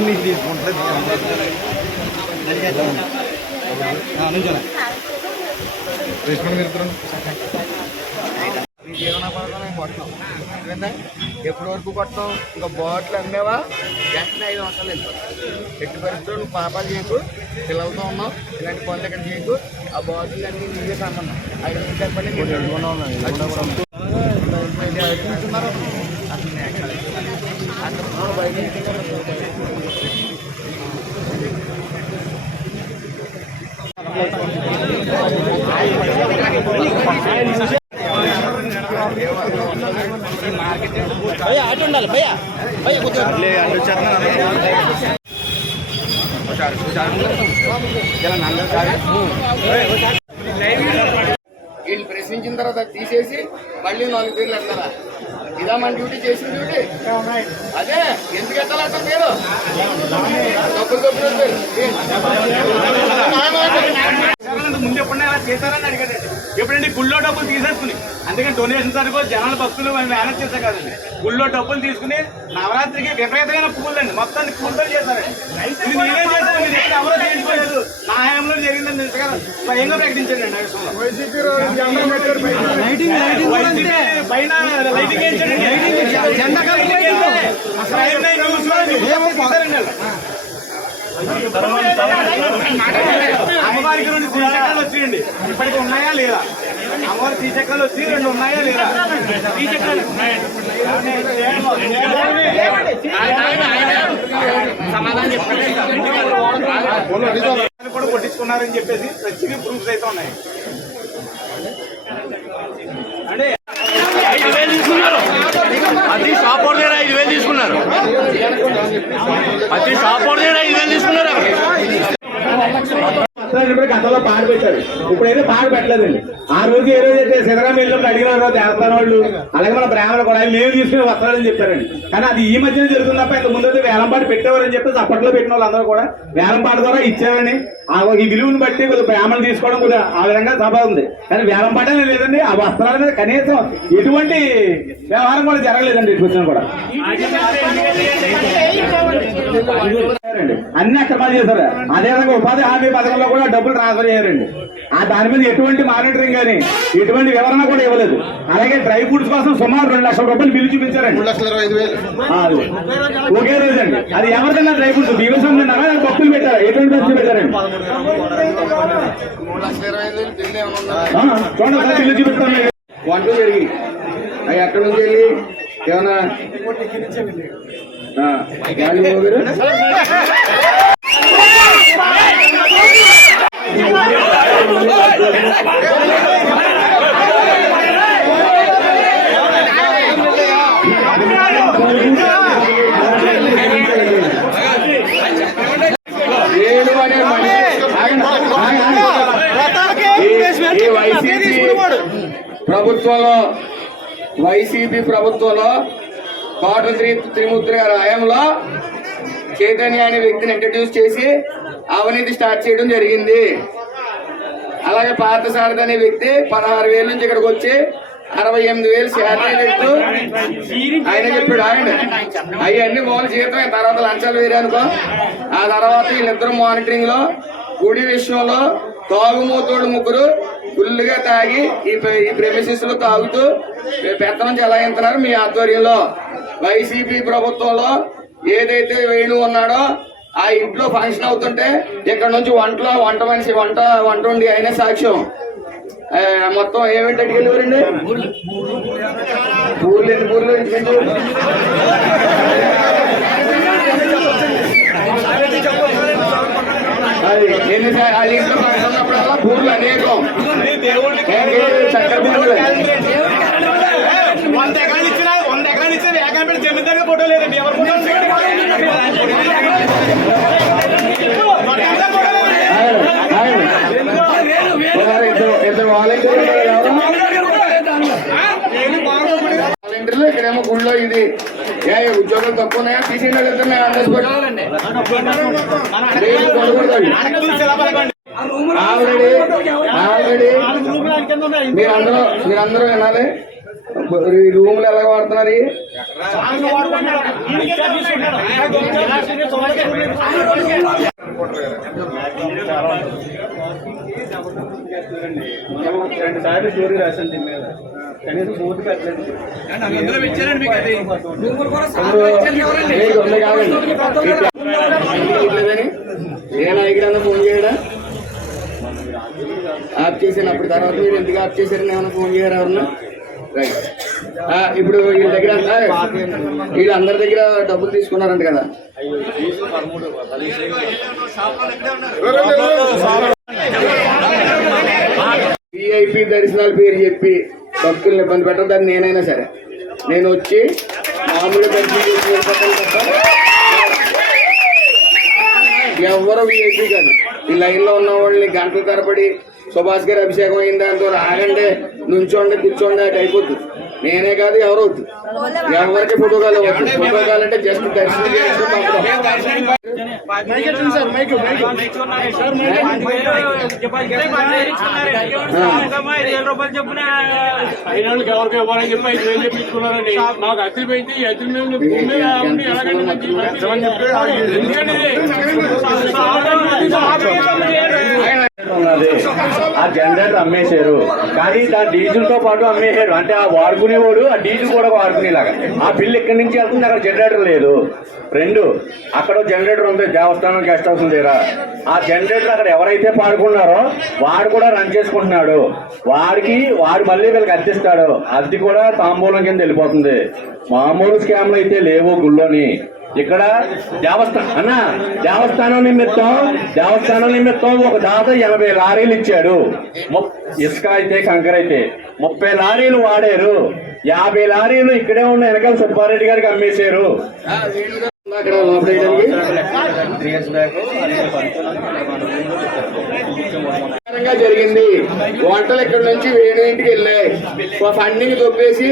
నీకు తీసుకుంటుంది నుంచోనా వేసుకోండి మీరు ఇద్దరు నీ జీవనోపాధిలో నేను కొట్టను ఎందుకంటే ఎప్పటి వరకు కొట్టను ఇంకా బాటిల్ అమ్మేవా వెంటనే ఐదు నిమిషాలు వెళ్ళిపోతావు ఎట్టి పరిస్థితుల్లో నువ్వు పాపాలు చేయకు పిల్లలతో ఉన్నావు ఇలాంటి పనులు ఇక్కడ చేయకు ఆ బాటిల్ అన్ని నీవే సంబంధం ఐదు నిమిషాలు పని నేను ఇది ఎవరు కూర్చున్నారో అసలు నేను ఎక్కడ అక్కడ బయట భయ్యా అటు ఉండాలి భయ్యా. భయ్యా కొద్దిగా వీళ్ళు ప్రశ్నించిన తర్వాత తీసేసి మళ్ళీ నాలుగు పేర్లు ఎత్తారా? ఇదా మన డ్యూటీ చేసిన డ్యూటీ? అదే ఎందుకు ఎత్తాలంటారు మీరు? డబ్బులు డబ్బులు ముందు ఎప్పుడైనా చేశారని అడిగాడు ఎప్పుడండి గుళ్ళో డబ్బులు తీసేసుకుని. అందుకని డొనేషన్ సరుకు జనాల భక్తులు మేము మేనేజ్ చేసా కదండి. గుళ్ళో డబ్బులు తీసుకుని నవరాత్రికి విపరీతమైన పూలు అండి మొత్తాన్ని పూలతో చేశారండి ఇది నేనే చేశాను మీరు ఎక్కడ ఎవరో చేయించుకోలేదు. నా హయాంలో జరిగిందని తెలుసు కదా. స్వయంగా ప్రకటించండి పైన లైటింగ్ వేయించండి అమ్మవారికి రెండు శ్రీచక్రాలు వచ్చేయండి ఇప్పటికి ఉన్నాయా లేదా అమ్మవారి శ్రీచక్రాలు వచ్చి రెండు ఉన్నాయా లేదా శ్రీచక్రాలు కూడా కొట్టించుకున్నారని చెప్పేసి ప్రతిదీ ప్రూఫ్స్ అయితే ఉన్నాయి అంటే ఐదు వేలు తీసుకున్నారు. అది షాప్ ఓడి ఐదు వేలు తీసుకున్నారు ప్రతి షాప్ ఓడి దగ్గర ఐదు వేలు తీసుకున్నారు ఇప్పుడు పెట్టారు. ఇప్పుడైతే పాడు పెట్టలేదండి. ఆ రోజు ఏ రోజు అయితే సిద్ధరామయ్యలో అడిగిన రోజు దేవస్థానం వాళ్ళు. అలాగే మన బ్రాహ్మణ కూడా మేము తీసుకుని వస్తారని చెప్పారండి. కానీ అది ఈ మధ్యన జరుగుతుంది? తప్ప ఇంత ముందు అయితే వేలంపాటు పెట్టేవారని చెప్పేసి అప్పట్లో పెట్టిన వాళ్ళందరూ కూడా వేలంపాట ద్వారా ఇచ్చారని ఆ ఈ విలువను బట్టి కొద్దిగా బ్రాహ్మణులు తీసుకోవడం కూడా ఆ విధంగా సభ ఉంది. కానీ వేలంపాట లేదండి. ఆ వస్త్రాల మీద కనీసం ఎటువంటి వ్యవహారం కూడా జరగలేదండి ఇటు వచ్చిన కూడా. చేశారండి. అన్ని అక్రమాలు చేశారు అదేవిధంగా ఉపాధి హామీ పథకంలో కూడా డబ్బులు ట్రాన్స్ఫర్ చేయారండి. ఆ దాని మీద ఎటువంటి మానిటరింగ్ కానీ ఎటువంటి వివరణ కూడా ఇవ్వలేదు. అలాగే డ్రై ఫ్రూట్స్ కోసం సుమారు రెండు లక్షల రూపాయలు బిల్లు చూపించారండి. ఒకే రోజు అండి అది ఎవరిదన్నా డ్రై ఫ్రూట్స్? దివసం తిన్నారా పప్పులు పెట్టారా? ఎటువంటి పప్పులు పెట్టారండి? చూడండి బిల్లు. వంటలు పెరిగి అవి ఎక్కడి నుంచి వెళ్ళి? ఏమన్నా? ప్రభుత్వంలో వైసీపీ ప్రభుత్వంలో కోట శ్రీ త్రిమూర్తి గారి హయాంలో చైతన్య అనే వ్యక్తిని ఇంట్రడ్యూస్ చేసి అవినీతి స్టార్ట్ చేయడం జరిగింది. అలాగే పార్థసారథి అనే వ్యక్తి పదహారు వేల నుంచి ఇక్కడికి వచ్చి అరవై ఎనిమిది వేలు శాలరీ పెట్టు ఆయన చెప్పాడు ఆయన అవన్నీ మామూలు జీతం తర్వాత లంచాలు వేరే అనుకో. ఆ తర్వాత వీళ్ళిద్దరు మానిటరింగ్లో గుడి విషయంలో తాగుమూతోడు ముగ్గురు ఫుల్గా తాగి ఈ ఈ ప్రెమిసిస్లో తాగుతూ పెత్తనం చెలాయిస్తున్నారు మీ ఆధ్వర్యంలో. వైసీపీ ప్రభుత్వంలో ఏదైతే వేణు ఉన్నాడో ఆ ఇంట్లో ఫంక్షన్ అవుతుంటే ఇక్కడ నుంచి వంటలో వంట మనిషి వంట వంట ఉండి అయినా సాక్ష్యం. మొత్తం ఏమిటి అడిగెళ్ళివారండి పూర్లు ఎన్ని పూర్లు ఎందుకంటే అది ఎన్ని సా- ఇంట్లో ఫంక్షన్ ఉన్నప్పుడల్లా పూర్లు అనేకం చక్కెర పూర్లు వంద ఎకరాలు ఇచ్చిన వంద ఎకరాలు ఇచ్చిన ఏకాంపేట ఫోటో లేదండి ఎవరు ఫోటో ఆగండి, ఆగండి. ఒకసారి ఇద్దరు ఇద్దరు వాలంటీర్లు ఎవరు? వాలంటీర్లు ఇక్కడేమో గుళ్ళో ఇది ఏ ఉద్యోగాలు తక్కువ ఉన్నాయా? తీసిన ఇద్దరు ఆల్రెడీ ఆల్రెడీ మీరందరూ మీరందరూ వినాలి. రూములు ఎలా వాడుతున్నారు? రెండు సార్లు రాశాను దీని మీద కనీసం పెట్టలేదు ఏ నాయకుడన్నా ఫోన్ చేయడా? ఆఫ్ చేశాను అప్పుడు తర్వాత మీరు ఎందుకు ఆఫ్ చేశారని ఏమైనా ఫోన్ చేయరు ఎవరన్నా? రైట్ ఆ, ఇప్పుడు వీళ్ళ దగ్గర అంతా వీళ్ళందరి దగ్గర డబ్బులు తీసుకున్నారంట కదా. విఐపి దర్శనాల పేరు చెప్పి భక్తుల్ని ఇబ్బంది పెట్టడం నేనైనా సరే. నేను వచ్చి మామూలు ఎవరు వీఐపీ కాదు ఈ లైన్లో ఉన్న వాళ్ళని గంటల తరబడి సుభాష్ గారి అభిషేకం అయిన దాంతో ఆగండి నుంచోండి కూర్చోండి అది అయిపోతుంది నేనే కాదు ఎవరు వద్దు. ఎవరికి ఫోటో కాదు ఫోటో కావాలంటే జస్ట్ నాకు అద్దెలు పెట్టి పరిస్థితి? ఎందుకంటే ఆ జనరేటర్ అమ్మేశారు. కానీ దాని డీజిల్తో పాటు అమ్మేశారు. అంటే ఆ వాడుకునేవాడు ఆ డీజిల్ కూడా వాడుకునేలాగా. ఆ బిల్లు ఇక్కడి నుంచి వెళ్తుంది అక్కడ జనరేటర్ లేదు. రెండు అక్కడ జనరేటర్ ఉంది దేవస్థానం గెస్ట్ హౌస్ దగ్గర. ఆ జనరేటర్ అక్కడ ఎవరైతే పాడుకున్నారో వాడు కూడా రన్ చేసుకుంటున్నాడు. వాడికి వాడు మళ్ళీ వీళ్ళకి అద్దెస్తాడు అద్దె కూడా తాంబూలం కింద వెళ్ళిపోతుంది. మామూలు స్కామ్లు అయితే లేవు గుళ్ళోని. ఇక్కడ దేవస్థానం అన్న దేవస్థానం నిమిత్తం దేవస్థానం నిమిత్తం ఒక దాత ఎనభై లారీలు ఇచ్చాడు. ఇసుక అయితే కంకర అయితే. ముప్పై లారీలు వాడారు. యాభై లారీలు ఇక్కడే ఉన్న వెనకాల సుబ్బారెడ్డి గారికి అమ్మేశారు. అక్కడ జరిగింది. వంటలు ఇక్కడ నుంచి వేణు ఇంటికి వెళ్ళాయి. ఒక ఫండింగ్ దొబ్బేసి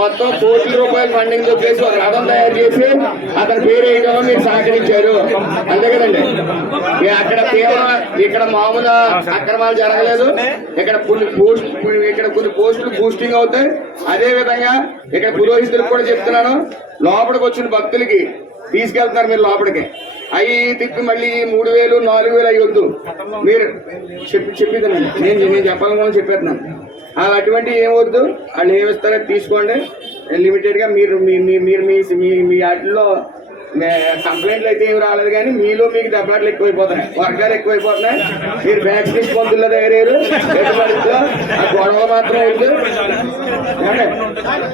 మొత్తం కోట్ల రూపాయల ఫండింగ్ దొబ్బేసి ఒక రథం తయారు చేసి అతని పేరు వేయడంలో మీరు సహకరించారు. అంతే కదండి? అక్కడ కేవలం ఇక్కడ మామూలు అక్రమాలు జరగలేదు. ఇక్కడ కొన్ని పోస్ట్ ఇక్కడ కొన్ని పోస్టులు బూస్టింగ్ అవుతాయి. అదే విధంగా ఇక్కడ పురోహితులకు కూడా చెప్తున్నాను. లోపలికి వచ్చిన భక్తులకి తీసుకెళ్తున్నారు మీరు లోపలికి. అవి తిప్పి మళ్ళీ మూడు వేలు నాలుగు వేలు అవి వద్దు. మీరు చెప్పి చెప్పిదనండి నేను. నేను చెప్పాలనుకుని చెప్పేస్తున్నాను. అటువంటి ఏం వద్దు. వాళ్ళు ఏమి ఇస్తారో తీసుకోండి. లిమిటెడ్గా మీరు మీ మీరు మీ మీ మీ వాటిల్లో కంప్లైంట్లు అయితే ఏమి రాలేదు కానీ మీలో మీకు దెబ్బలు ఎక్కువైపోతున్నాయి. వర్గాలు ఎక్కువైపోతున్నాయి. మీరు వ్యాక్సిన్ పొందుల దగ్గరేరు పెట్టుబడితో ఆ గొడవ మాత్రం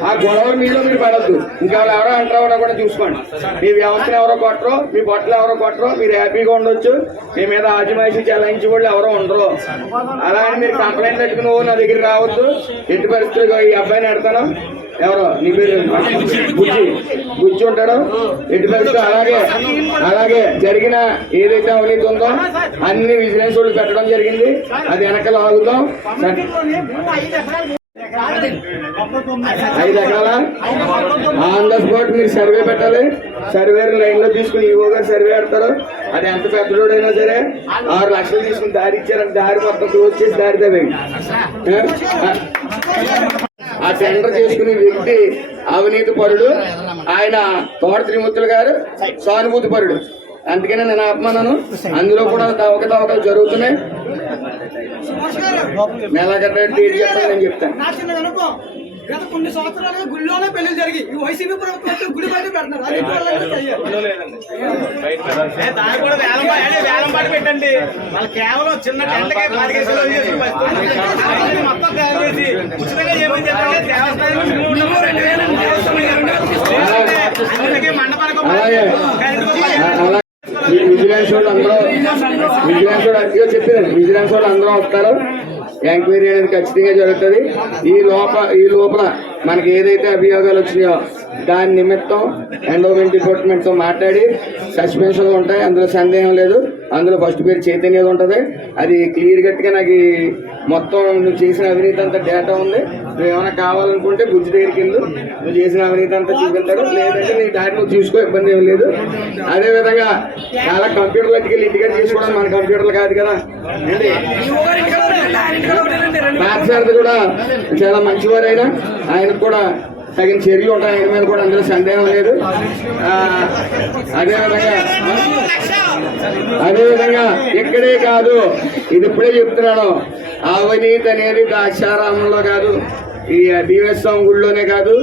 ఆ గొడవలు మీలో మీరు పడద్దు. ఇంకా వాళ్ళు ఎవరో అంటారో కూడా చూసుకోండి. మీ వ్యవస్థను ఎవరో కొట్టరు మీ బట్టలు ఎవరో కొట్టరు మీరు హ్యాపీగా ఉండొచ్చు. మీ మీద ఆజమాయిషి చెలాయించి వాళ్ళు ఎవరో ఉండరు. అలా అని మీరు కంప్లైంట్ పెట్టుకుని "ఓ, నా దగ్గర రావద్దు. ఎట్టి పరిస్థితులు ఈ అబ్బాయిని ఎడతాను. ఎవరో? నీ పేరు బుజ్జి. బుజ్జి. ఉంటాడు? ఎట్టి పరిస్థితులు అలాగే. అలాగే. జరిగిన ఏదైతే అవినీతి ఉందో అన్ని విజిలెన్స్ వాళ్ళు పెట్టడం జరిగింది. అది వెనక లాగుతాం ఐదు ఎకరాల ఆన్ ద స్పాట్ మీరు సర్వే పెట్టాలి. సర్వే లైన్లో తీసుకుని ఈవో గారు సర్వే పెడతారు. అది ఎంత పెద్ద రోడ్ అయినా సరే ఆరు లక్షలు తీసుకుని దారి ఇచ్చారంటే దారి మొత్తం క్లోజ్ చేసి దారి తవ్వేయండి. ఆ టెండర్ చేసుకునే వ్యక్తి అవినీతి పరుడు. ఆయన తోట త్రిమూర్తులు గారు సానుభూతి పరుడు. అందుకనే నేను ఆపమన్నాను అందులో కూడా తవ్వక తవ్వకాలు జరుగుతున్నాయి. నెల గట్ట డేట్ చెప్పండి నేను చెప్తాను. గత కొన్ని సంవత్సరాలుగా గుళ్ళోనే పెళ్ళి జరిగి ఈ వైసీపీ ప్రభుత్వం వచ్చి గుడి బయట పెడుతున్నారు. అది కూడా వేలం పాట అదే వేలం పాట పెట్టండి. వాళ్ళు కేవలం చిన్న టెంట్కే. మొత్తం తయారు చేసి ఉచితంగా ఏమని చెప్పండి దేవస్థానం విజిలెన్స్ వాళ్ళు అందరూ విజిలెన్స్ వాళ్ళు అదిగో చెప్పాను విజిలెన్స్ వాళ్ళు అందరూ వస్తారు. ఎంక్వైరీ అనేది ఖచ్చితంగా జరుగుతుంది. ఈ లోప ఈ లోపల మనకి ఏదైతే అభియోగాలు వచ్చినాయో దాని నిమిత్తం ఎండోమెంట్ డిపార్ట్మెంట్తో మాట్లాడి సస్పెన్షన్లు ఉంటాయి. అందులో సందేహం లేదు. అందులో ఫస్ట్ పేరు చైతన్యది ఉంటుంది. అది క్లియర్ కట్గా నాకు మొత్తం నువ్వు చేసిన అవినీతి అంతా డేటా ఉంది. నువ్వు ఏమైనా కావాలనుకుంటే బుజ్జి దగ్గరికి వెళ్ళు. నువ్వు చేసిన అవినీతి అంతా చూపిస్తాడు లేదంటే నీ దారి నువ్వు చూసుకో ఇబ్బంది ఏం లేదు. అదే విధంగా చాలా కంప్యూటర్లు ఎట్టుకెళ్ళి ఇంటికి తీసుకోవడం మన కంప్యూటర్లు కాదు కదా. పార్థసారథి కూడా చాలా మంచివారైనా ఆయనకు కూడా తగిన చర్యలు ఉంటాయి. ఆయన మీద కూడా అందులో సందేహం లేదు. అదేవిధంగా అదేవిధంగా ఇక్కడే కాదు. ఇది ఇప్పుడే చెప్తున్నాను. అవినీతి అనేది ద్రాక్షారామంలో కాదు. ఈ బీవేశ్వరం గుడిలోనే కాదు.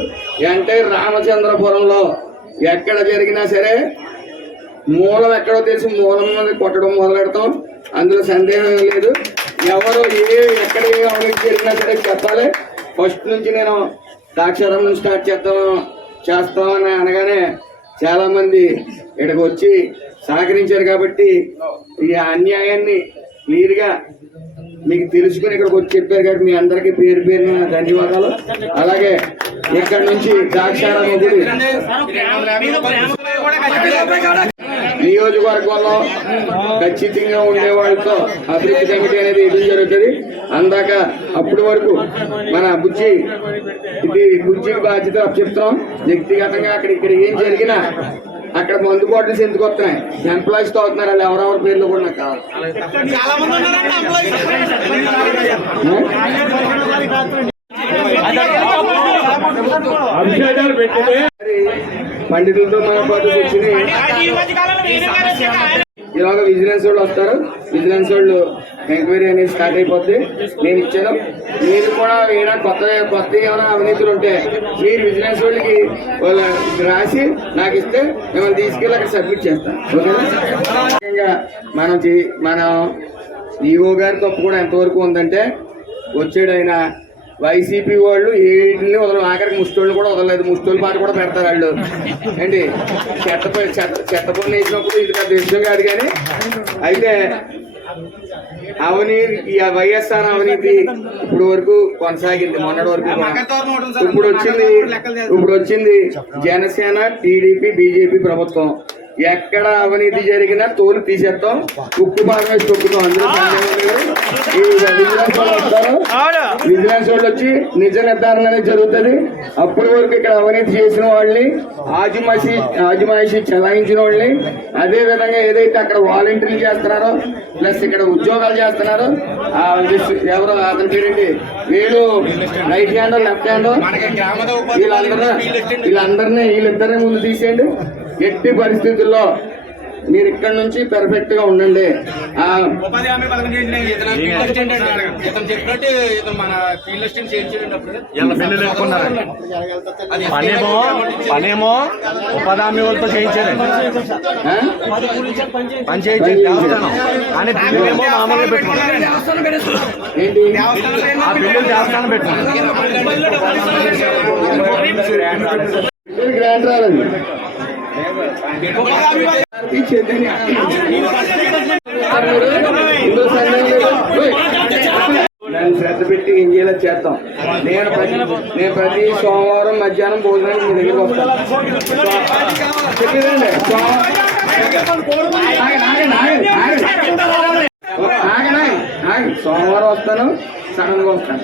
అంటే రామచంద్రపురంలో ఎక్కడ జరిగినా సరే మూలం ఎక్కడో తెలిసి. మూలం మీద కొట్టడం మొదలెడతాం అందులో సందేహం లేదు. ఎవరు ఏ ఎక్కడ ఏ అవినీతి జరిగినా సరే చెప్పాలి. ఫస్ట్ నుంచి నేను ద్రాక్షారం నుంచి స్టార్ట్ చేస్తాం చేస్తామని అనగానే చాలా మంది ఇక్కడికి వచ్చి సహకరించారు కాబట్టి ఈ అన్యాయాన్ని క్లియర్గా మీకు తెలుసుకుని ఇక్కడికి వచ్చి చెప్పారు కాబట్టి మీ అందరికీ పేరు పేరున ధన్యవాదాలు. అలాగే ఇక్కడ నుంచి ద్రాక్షారామ గుడి. నియోజకవర్గంలో ఖచ్చితంగా ఉండే వాళ్ళతో అభివృద్ధి కమిటీ అనేది ఇది జరుగుతుంది. అందాక అప్పటి వరకు మన బుజ్జి ఇది బుజ్జి బాధ్యత చెప్తాం వ్యక్తిగతంగా అక్కడ ఇక్కడ ఏం జరిగినా అక్కడ మందు బాటిల్స్ ఎందుకు వస్తున్నాయి? ఎంప్లాయీస్తో అవుతున్నారు? వాళ్ళు ఎవరెవరి పేర్లు కూడా నాకు కావాలి. పండితులతో మన పాటు కూర్చుని ఇలాగ విజిలెన్స్ వాళ్ళు వస్తారు. విజిలెన్స్ వాళ్ళు ఎంక్వైరీ అనేది స్టార్ట్ అయిపోద్ది. నేను ఇచ్చాను మీరు కూడా ఏమైనా కొత్త కొత్త ఏమైనా అవినీతులు ఉంటే మీరు విజిలెన్స్ వాళ్ళకి వాళ్ళ రాసి నాకు ఇస్తే మిమ్మల్ని తీసుకెళ్ళి అక్కడ సబ్మిట్ చేస్తాను ఓకేనా? ముఖ్యంగా మనం మనం ఈఓ గారి తప్పు కూడా ఎంతవరకు ఉందంటే వచ్చాడు ఆయన వైసీపీ వాళ్ళు ఏటిని వదలరు ఆఖరికి ముష్టోళ్ళు కూడా వదలలేదు. ముష్టోళ్ళ పాట కూడా పెడతారు వాళ్ళు. ఏంటి? చెత్త చెత్త చెత్త పన్ను వేసినప్పుడు ఇది పెద్ద విషయం కాదు కానీ అయితే అవినీతి ఈ వైఎస్ఆర్ అవినీతి ఇప్పుడు వరకు కొనసాగింది. మొన్నటి వరకు. ఇప్పుడు వచ్చింది ఇప్పుడు వచ్చింది జనసేన టీడీపీ బీజేపీ ప్రభుత్వం. ఎక్కడ అవినీతి జరిగినా తోలు తీసేస్తాం. ఉప్పు భాగం వేసి తొక్కుతాం అందులో. ఈ విజిలెన్స్ వాళ్ళు వస్తారు. విజిలెన్స్ వాళ్ళు వచ్చి నిజ నిర్ధారణ అనేది జరుగుతుంది. అప్పటి వరకు ఇక్కడ అవినీతి చేసిన వాళ్ళని ఆజుమాషి ఆజుమాయిషి చలాయించిన వాళ్ళని అదే విధంగా ఏదైతే అక్కడ వాలంటీర్లు చేస్తున్నారో ప్లస్ ఇక్కడ ఉద్యోగాలు చేస్తున్నారో ఎవరు అతని పేరేంటి? వీళ్ళు రైట్ హ్యాండ్ లెఫ్ట్ హ్యాండ్ వీళ్ళందరూ వీళ్ళందరినీ వీళ్ళిద్దరిని ముందు తీసేయండి ఎట్టి పరిస్థితుల్లో మీరు ఇక్కడ నుంచి పెర్ఫెక్ట్గా ఉండండి. పనేమో పనేమో ఉపాధి హామీ వాళ్ళతో చేయించారండి? పని చేయించారు దేవస్థానం. కానీ బిల్లులేమో మామూలుగా పెట్టుకున్నారు ఏంటి? ఆ బిల్లులు దేవస్థానం పెట్టుకున్నారు గ్రాండ్ రాలేదు. ఈ శ్రద్ధ పెట్టి ఏం చేయాలో చేద్దాం. నేను నేను ప్రతి సోమవారం మధ్యాహ్నం భోజనానికి మీ దగ్గరికి వస్తాను. చెప్పేదండి సోమవారం సోమవారం వస్తాను సడన్గా వస్తాను.